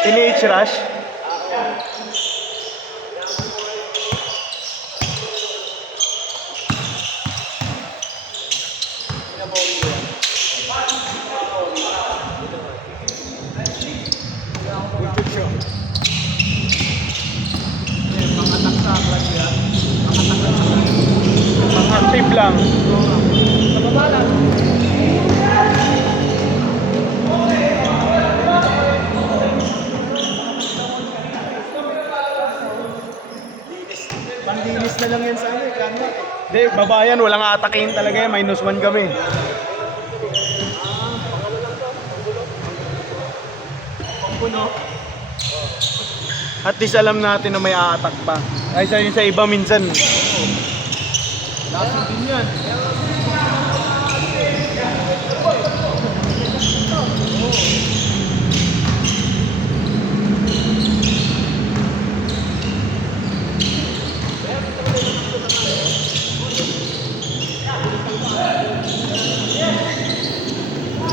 Teenage Rush. Pang-active lang. Panlinis na lang yan sa ano, kanya. Hindi, babayan, walang atakin talaga yan. -1 kami. Pampuno. At least alam natin na may a-attack pa. Ay sa iba minsan. Laso din yan.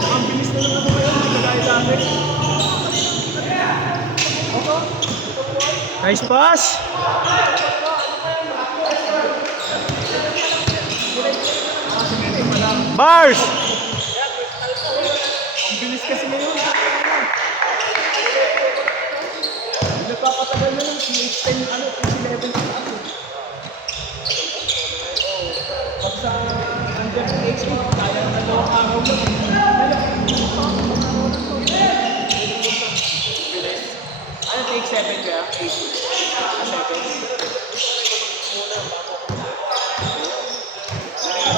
Ang bilis na lang ako ngayon, hindi kagaya dati. Nice pass! Bars! Ang bilis kasi ngayon. Nagpapatagal na lang, si-extend ano, si-11 sa ako. Pag sa under PH8, kaya ng dalawang araw lang. Ano, take 7 kaya? 8. 7.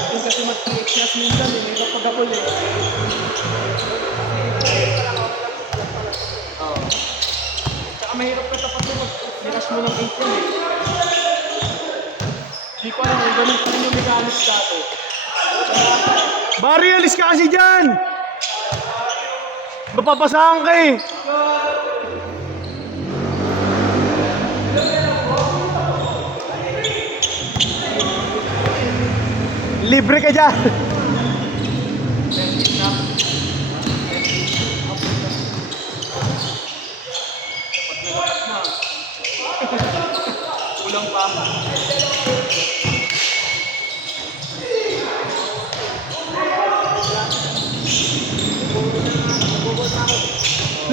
Yung kasi mag-PH class minsan, may kapag-apol eh. Oo. Tsaka mahirap ka tapat mo mag-niras mo ng 8 yan eh. Hindi ko alam kung ganun pa rin yung mechanics dati. Barry, alis ka kasi dyan! Mapapasahan ka eh! Libre ka dyan! Kulang pa.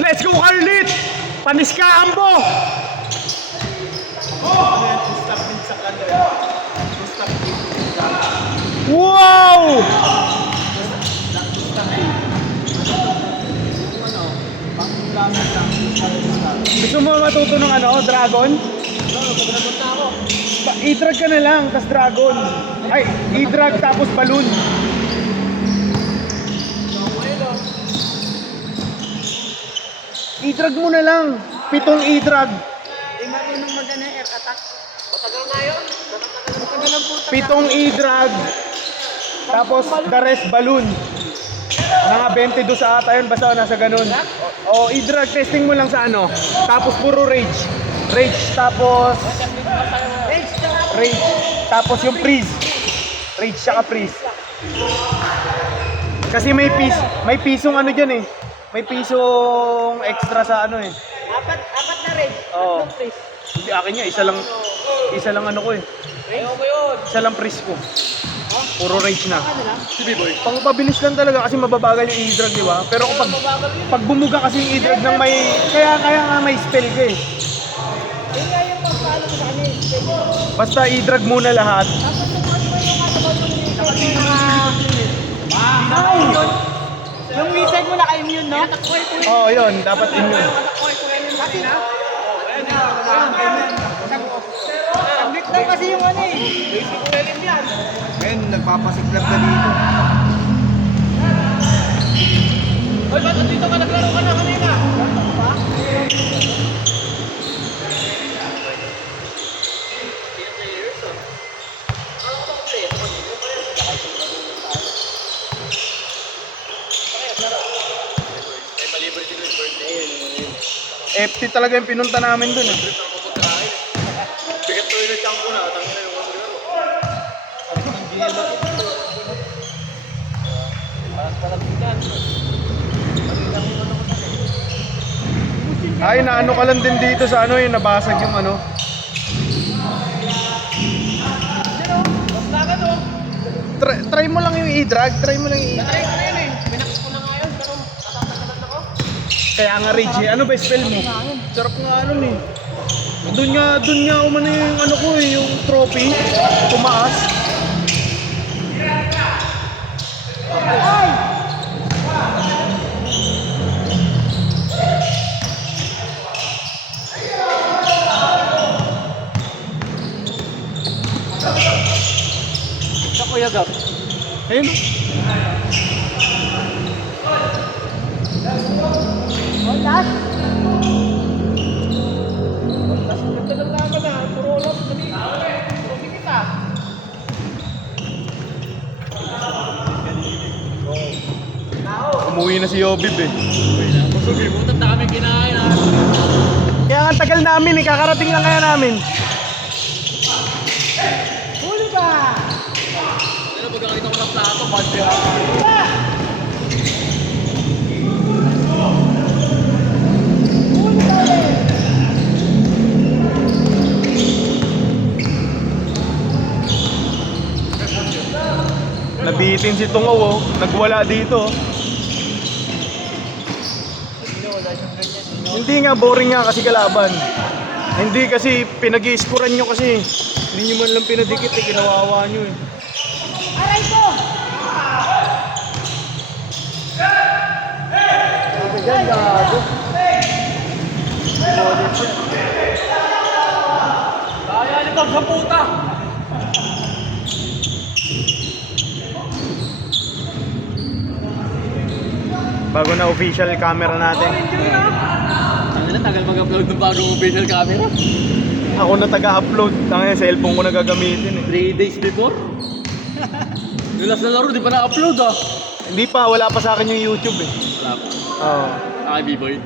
Let's go, Carlit! Panis ka, Ambo! Ano yan? Two-stop din sa kanya. Two-stop din. Wow! Two-stop din. Ano? Pang-lamit lang. Gusto mo matuto ng ano, Dragon? Pag-dragon na ako. I-drag ka na lang, tas Dragon. Ay, i-drag tapos balloon. I-drag mo na lang. 7 i-drag. Hindi marunong mag-ano air attack. Matagal na yun. Matagal lang po. 7 i-drag. Tapos the rest balloon. Mga 22 sa ata yun, basta nasa ganun. O i-drag testing mo lang sa ano. Tapos puro rage. Rage tapos rage. Tapos yung freeze. Rage saka freeze. Kasi may pisong ano diyan eh. May pisong extra sa ano eh. Apat na rin. Oo. Tatlong freeze. Hindi akin niya, isa lang ano ko eh. Ayaw ko yun. Isa lang freeze ko. Puro rage na. Ano lang? Si B-Boy. Pangpabilis lang talaga kasi mababagal yung e-drag, di ba? Pero kung pag bumuga kasi yung e-drag ng may kaya nga may spell ka eh. Yun nga yung pagpaano ko sa kanya. Basta i-drag muna lahat. Tapos yung ano ba yung ano ba yung yung wizard mo naka-immune, no? Oo, yun. Dapat immune. Kasi na? Saglit lang kasi yung ano eh. Basic realm yan. Men, nagpapasiklab na dito. Hoy, ba't dito ka naglaro ka na kanina? Pa? FT talaga yung pinunta namin dun eh. Bigat to yung champo na. Tangin na yung mga parang talagang yan. Ano yung ano ko na eh. Ay, naano ka lang din dito sa ano yung nabasag yung ano. Basta ka to. Try mo lang yung i-drag, try mo lang yung Try ko na yun eh. Binakit ko na nga yun. Pero natatagalan ako. Kaya nga Reggie, ano ba spell mo? Sarap nga ano eh. Doon nga umano yung ano ko eh, yung trophy. Tumaas. Sa Kuya Gab. Ayun. Ganda ng laban na. Puro ulos. Puro kita. Umuwi na si Yobib eh. Busog eh. Butat na kami kinain ha. Kaya nga tagal namin eh, kakarating lang kaya namin. Huli ba? Pero pagkakita ko ng plato, bad ha. Nabitin si Tungaw oh, nagwala dito. Hindi nga, boring nga kasi kalaban. Hindi kasi pinag-i-scorean nyo kasi. Hindi nyo man lang pinadikit eh, kinawawa nyo eh. Aray ko! Yan, gago. Kaya nito sa puta! Bago na official camera natin. Ang ina, tagal mag-upload ng bagong official camera. Ako na taga-upload. Tangina, cellphone ko na gagamitin eh. 3 days before? Yung last na laro, di pa na-upload ah. Hindi pa, wala pa sa akin yung YouTube eh. Wala pa. Oo. Ay, B-boy.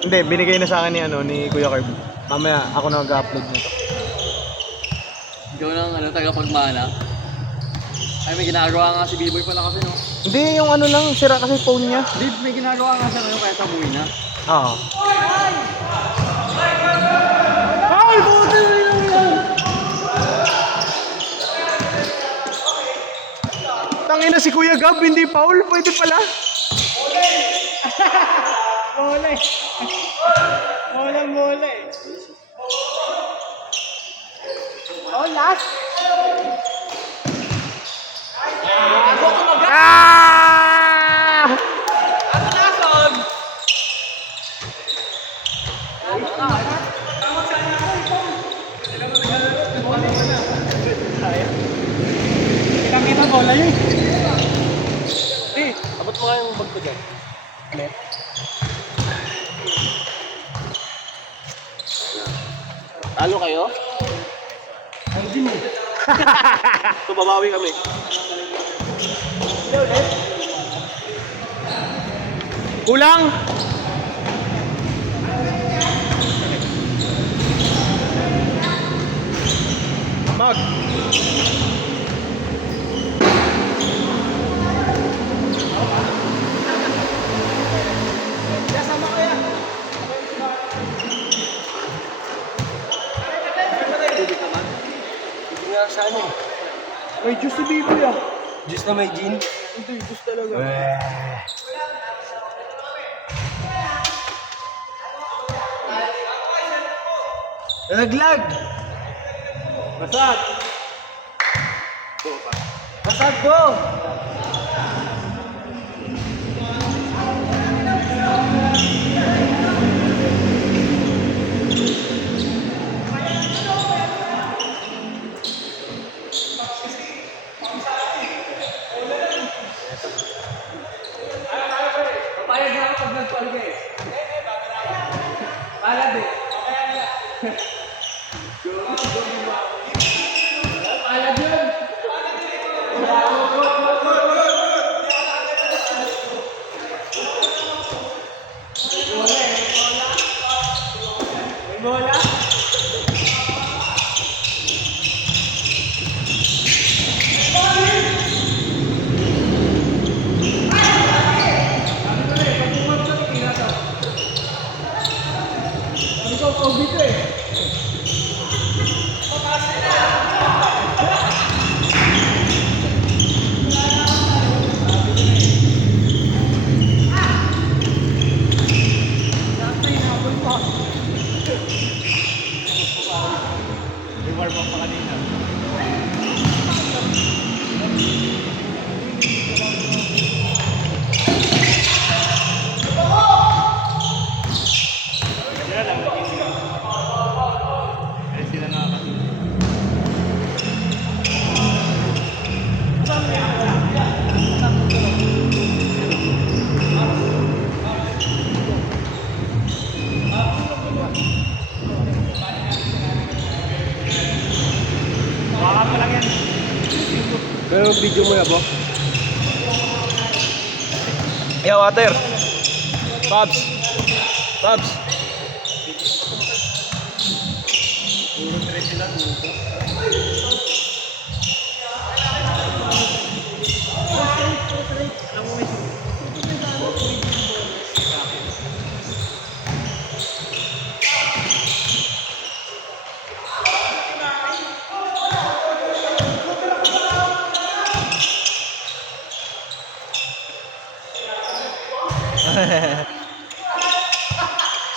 Hindi, binigay na sa akin ni Kuya Carb. Mamaya, ako na mag-upload nito. Ikaw nang tagapagmana. Ay, may ginagawa nga si B-boy pala kasi no. Hindi, yung ano lang, sira kasi phone niya. Hindi, may ginagawa nga siya ngayon kaya tabuhin na. Oo. Ay, buti na yun! Tangina si Kuya Gab, hindi foul, pwede pala. Mole! Mole! Oh, last! Ah! Ano nason? Kita bola yun. Abot mo nga yung bag ko dyan. Talo kayo? Hindi mo. So, babawi kami. Kulang! Mag! Kasama ko yan. Hindi nga sa ano. May juice si Biboy ah. Diyos na may gin. Hindi, juice talaga. Naglag! Basag! Basag ko! Papayag na ako pag nagpalga eh. Palad eh. Palad yun! May bola? yung video mo yan, bo? Yeah, water. Pops. Pops.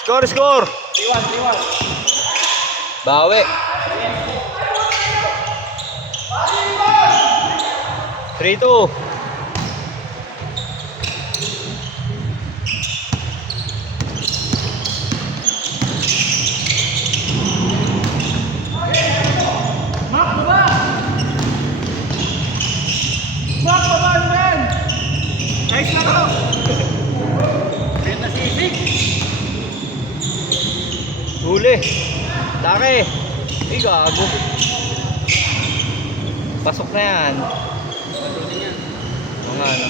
Score, score. 3-1. Bawi. 3-2. Huli. Laki. Ay, gago. Pasok na yan. Mga ano.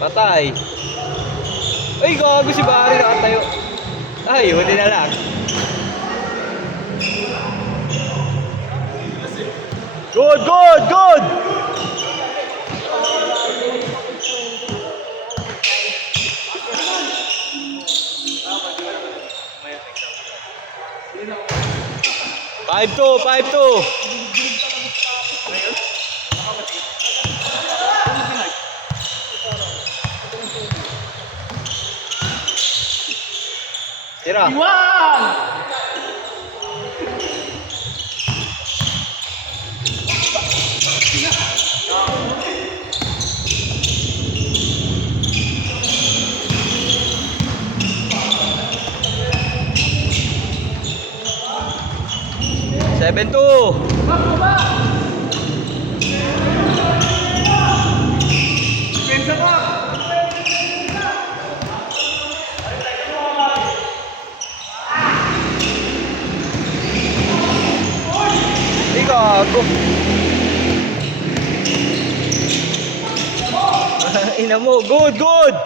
Patay. Ay, gago si Barry nakatayo. Ay, huli na lang. Good, good, good! Five two, 5-2. Tira. Seven two. Ay, gago. Ina mo, good, good.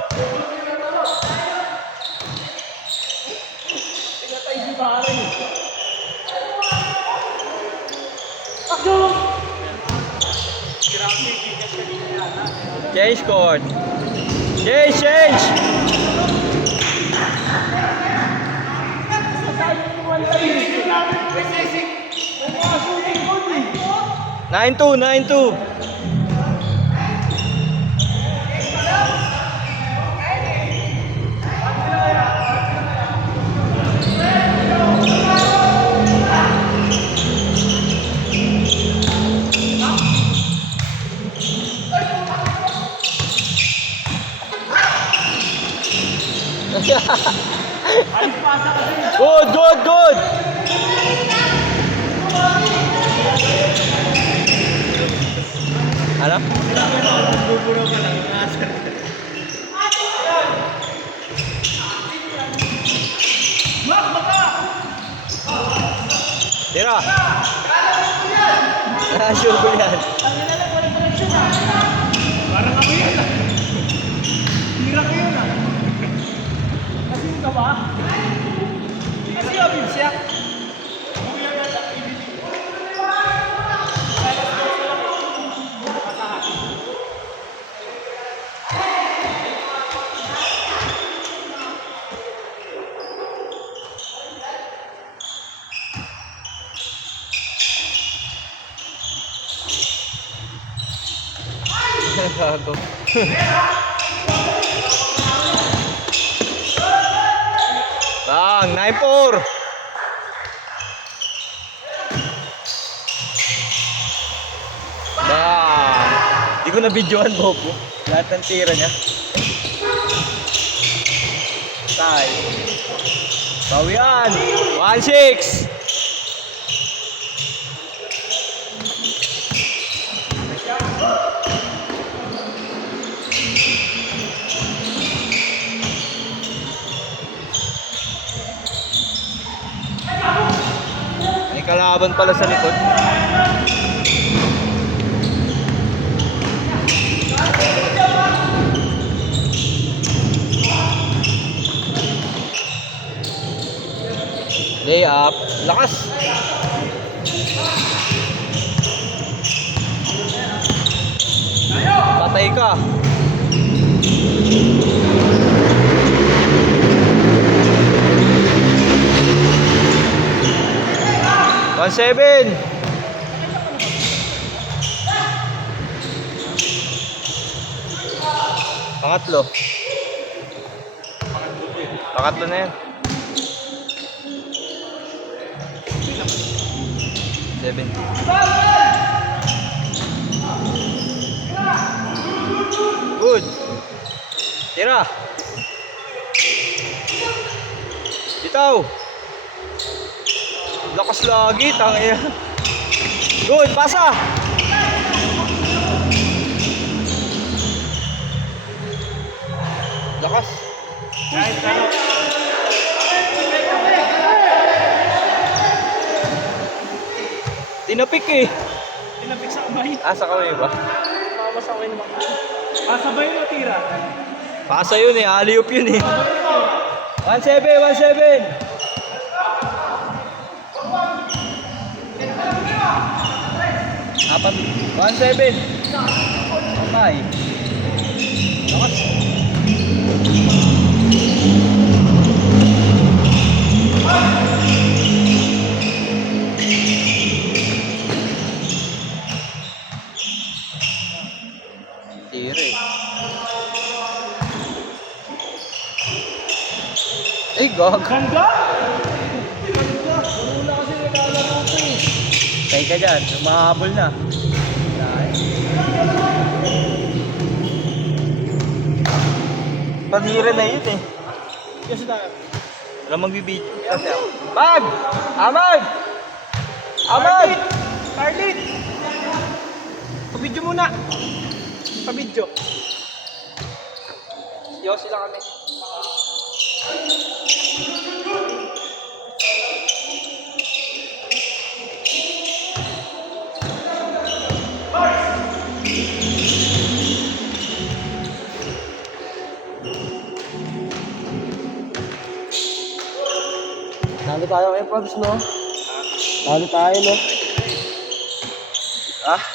Change court. Change, change. Nine two, 9-2. Good, good, good. Ano? Tira. Sure ko yan. Parang ako yun ah. Tira ko yun ah. Kasi yung ba? Kasi yung siya. Gago. Bang, 9-4. Bang. Di ko na-videoan, Bobo. Lahat ng tira niya. Tay. Bawian. 1-6. kalaban pala sa likod. Lay up. Lakas. Patay ka. One seven. Pangatlo. Pangatlo na yan. 70. Good. Tira. Bitaw. Lakas lagi, tangina. Good, pasa. Lakas. Kahit ano. Tinapik eh. Tinapik sa kamay. Ah, sa kamay ba? Mama sa kamay naman. Sabay mo tira. Pasa yun eh, alley-oop yun eh. 1-7, 1-7. Apat, 1-7. Okay. Lakas. Tire. Ay, gag. Ganda! Kaya ka dyan, mahabol na. Panira na yun eh. Kasi tayo. Wala magbibidyo. Mag! Amag! Amag! Carlit! Pabidyo muna. Pabidyo. Yosi lang kami. Nalo tayo ngayon, Pabs, no? Nalo tayo, no? Ah?